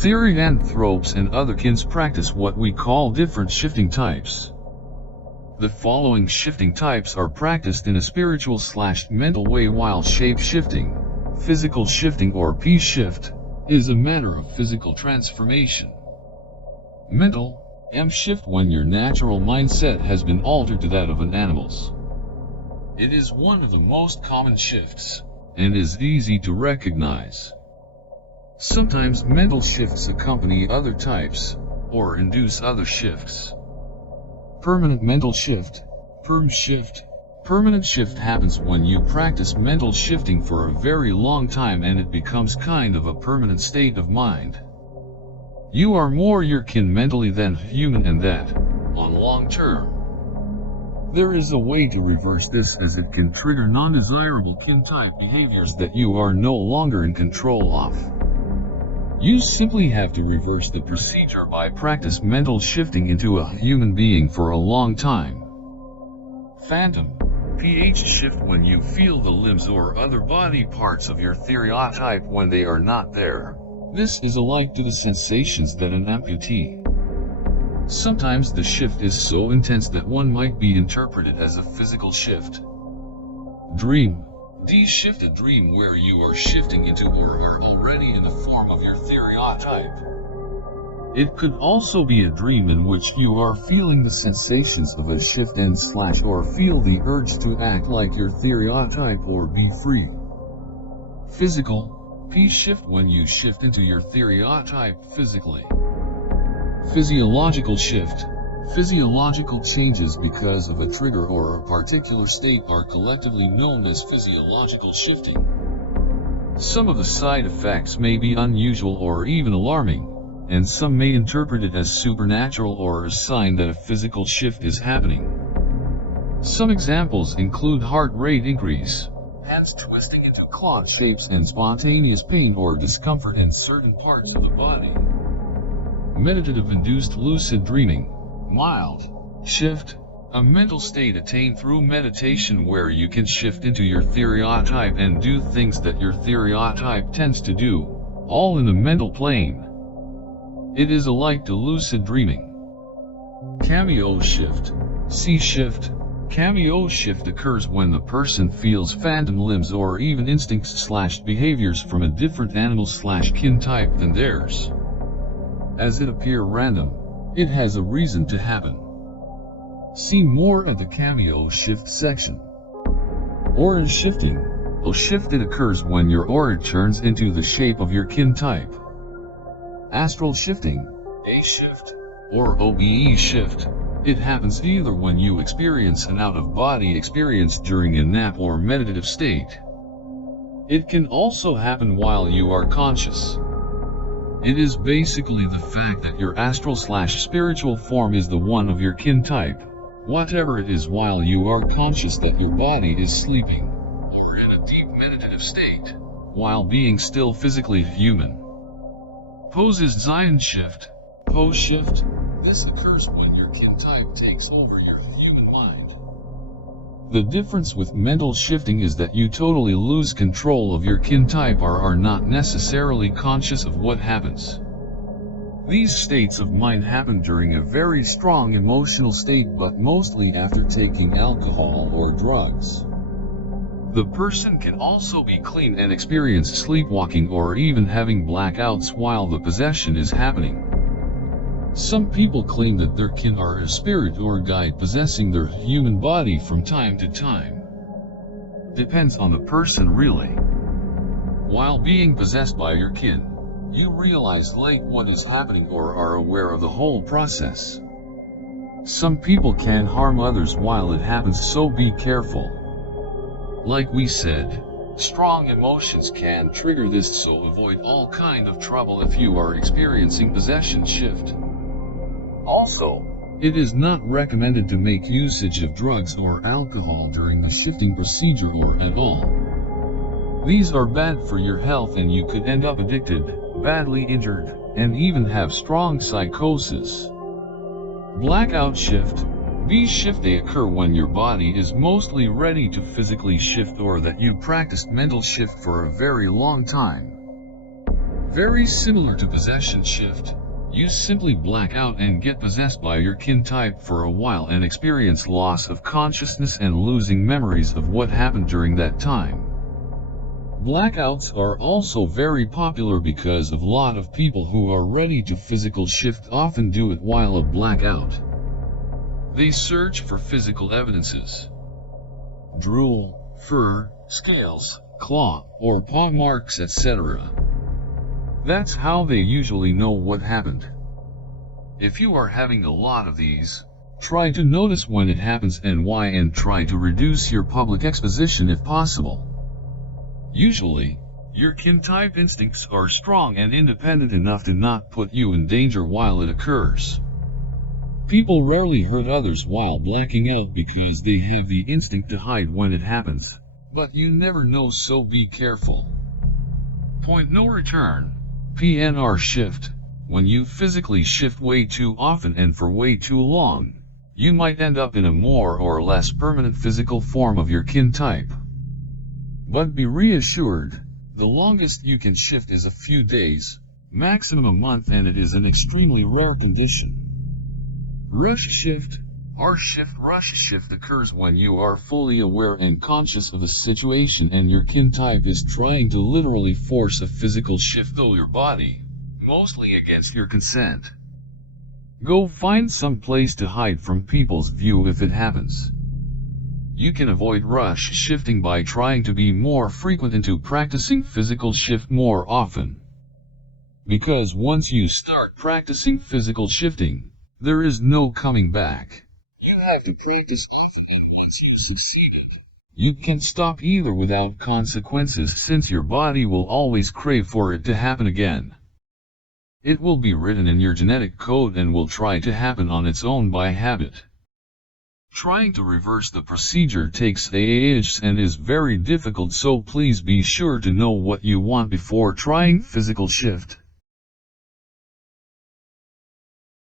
Theoranthropes and otherkins practice what we call different shifting types. The following shifting types are practiced in a spiritual/mental way, while shape-shifting, physical shifting or P-shift, is a matter of physical transformation. Mental, M-shift, when your natural mindset has been altered to that of an animal's. It is one of the most common shifts, and is easy to recognize. Sometimes mental shifts accompany other types, or induce other shifts. Permanent mental shift, perm shift. Permanent shift happens when you practice mental shifting for a very long time and it becomes kind of a permanent state of mind. You are more your kin mentally than human, and that, on long term. There is a way to reverse this, as it can trigger non-desirable kin type behaviors that you are no longer in control of. You simply have to reverse the procedure by practice mental shifting into a human being for a long time. Phantom, PH shift, when you feel the limbs or other body parts of your stereotype when they are not there. This is alike to the sensations that an amputee. Sometimes the shift is so intense that one might be interpreted as a physical shift. Dream. D-shift, a dream where you are shifting into or are already in the form of your stereotype. It could also be a dream in which you are feeling the sensations of a shift and/or feel the urge to act like your stereotype or be free. Physical, P-shift, when you shift into your stereotype physically. Physiological shift. Physiological changes because of a trigger or a particular state are collectively known as physiological shifting. Some of the side effects may be unusual or even alarming, and some may interpret it as supernatural or a sign that a physical shift is happening. Some examples include heart rate increase, hands twisting into clawed shapes, and spontaneous pain or discomfort in certain parts of the body. Meditative-induced lucid dreaming. Mild shift, a mental state attained through meditation where you can shift into your stereotype and do things that your stereotype tends to do, all in the mental plane. It is alike to lucid dreaming. Cameo shift, C-shift. Cameo shift occurs when the person feels phantom limbs or even instincts/behaviors from a different animal/kin type than theirs. As it appears random, it has a reason to happen. See more at the cameo shift section. Aura shifting. A shift, it occurs when your aura turns into the shape of your kin type. Astral shifting, A shift, or OBE shift. It happens either when you experience an out-of-body experience during a nap or meditative state. It can also happen while you are conscious. It is basically the fact that your astral/spiritual form is the one of your kin type, whatever it is, while you are conscious that your body is sleeping, or in a deep meditative state, while being still physically human. Posession shift, pose shift. This occurs when your kin type takes over your human mind. The difference with mental shifting is that you totally lose control of your kin type or are not necessarily conscious of what happens. These states of mind happen during a very strong emotional state, but mostly after taking alcohol or drugs. The person can also be clean and experience sleepwalking or even having blackouts while the possession is happening. Some people claim that their kin are a spirit or guide possessing their human body from time to time. Depends on the person, really. While being possessed by your kin, you realize late what is happening or are aware of the whole process. Some people can harm others while it happens, so be careful. Like we said, strong emotions can trigger this, so avoid all kind of trouble if you are experiencing possession shift. Also, it is not recommended to make usage of drugs or alcohol during the shifting procedure or at all. These are bad for your health and you could end up addicted, badly injured, and even have strong psychosis. Blackout shift, B shift, they occur when your body is mostly ready to physically shift or that you practiced mental shift for a very long time. Very similar to possession shift, you simply black out and get possessed by your kin type for a while and experience loss of consciousness and losing memories of what happened during that time. Blackouts are also very popular because of a lot of people who are ready to physical shift often do it while a blackout. They search for physical evidences. Drool, fur, scales, claw, or paw marks, etc. That's how they usually know what happened. If you are having a lot of these, try to notice when it happens and why, and try to reduce your public exposition if possible. Usually, your kin type instincts are strong and independent enough to not put you in danger while it occurs. People rarely hurt others while blacking out because they have the instinct to hide when it happens, but you never know, so be careful. Point no return. PNR shift. When you physically shift way too often and for way too long, you might end up in a more or less permanent physical form of your kin type. But be reassured, the longest you can shift is a few days, maximum a month, and it is an extremely rare condition. Rush shift. Rush shift occurs when you are fully aware and conscious of the situation and your kin type is trying to literally force a physical shift through your body, mostly against your consent. Go find some place to hide from people's view if it happens. You can avoid rush shifting by trying to be more frequent into practicing physical shift more often. Because once you start practicing physical shifting, there is no coming back. You have to practice often, and once you succeeded, you can stop either without consequences, since your body will always crave for it to happen again. It will be written in your genetic code and will try to happen on its own by habit. Trying to reverse the procedure takes ages and is very difficult, so please be sure to know what you want before trying physical shift.